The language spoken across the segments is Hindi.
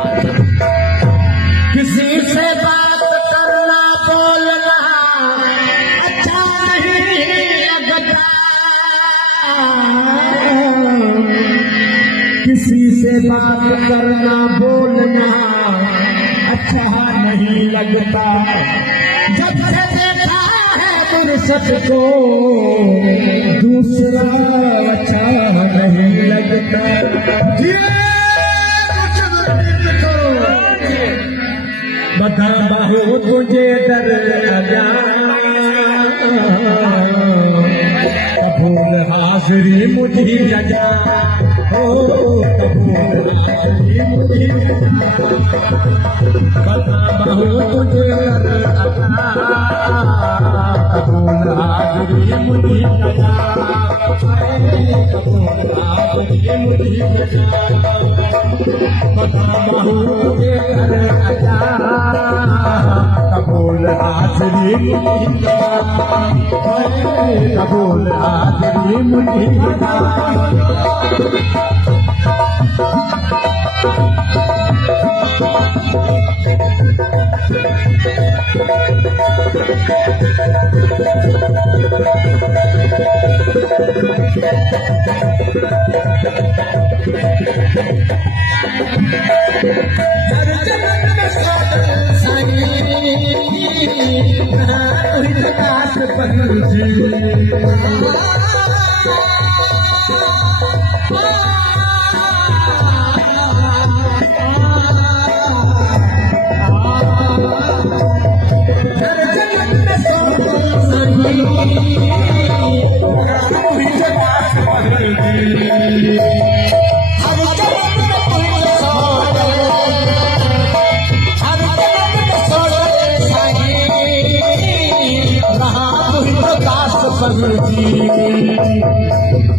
किसी से बात करना बोलना अच्छा नहीं लगता, किसी से बात करना बोलना अच्छा नहीं लगता। जब से देखा है फुर्सत को दूसरा अच्छा नहीं लगता। बता बाहू तुझे डर लगा, कबूल हाज़री मुझे लगा, ओ कबूल हाज़री मुझे लगा। बता बाहू तुझे डर लगा, कबूल हाज़री मुझे लगा, कबूल हाज़री मुझे लगा। बता बाहू तुझे डर लगा, कबूल हाज़री मुझे लगा, कबूल हाज़री मुझे लगा।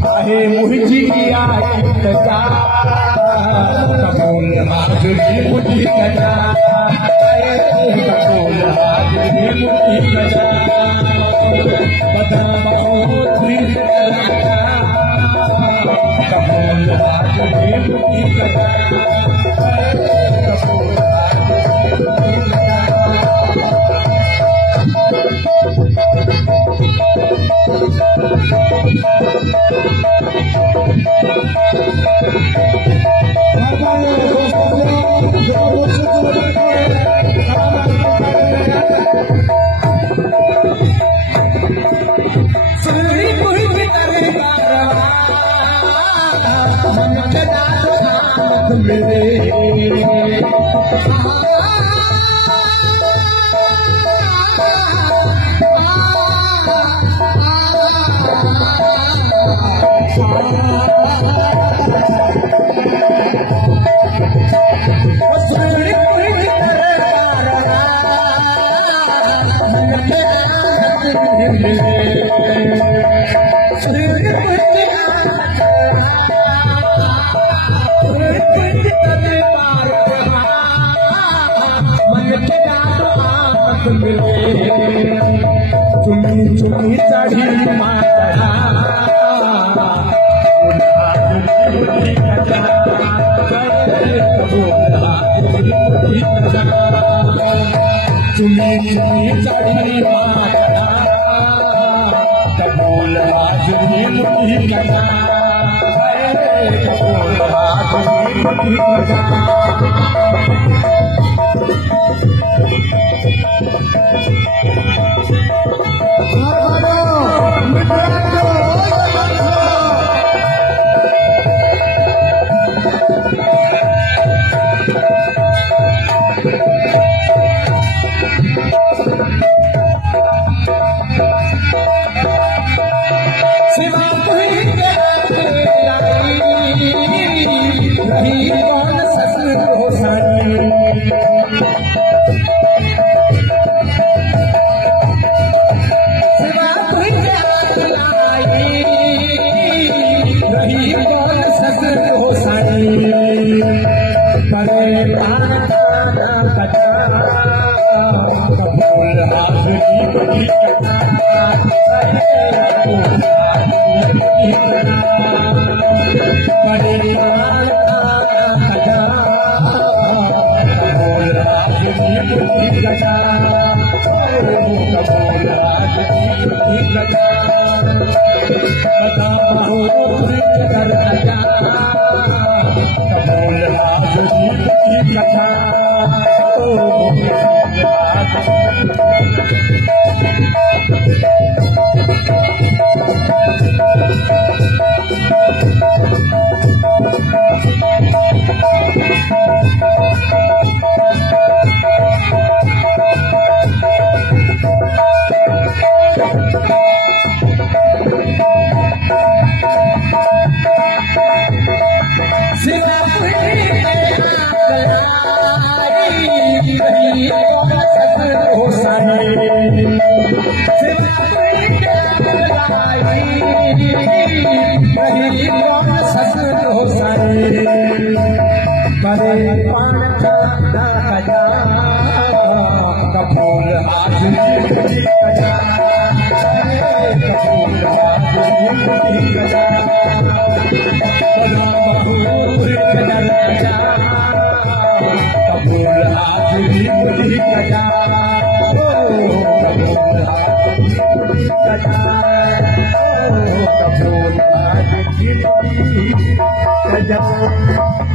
आहे मुझी किया कबूल हाज़री मुझे लगा, कबूल हाज़री मुझे लगा। बता कबूल हाज़री मुझे लगा, कबूल हाज़री चुनी चुनी चढ़ी माता चुनी चुनी चढ़ी माता कबूल हाज़री मुझे लगा, कबूल हाज़री मुझे लगा। Kajak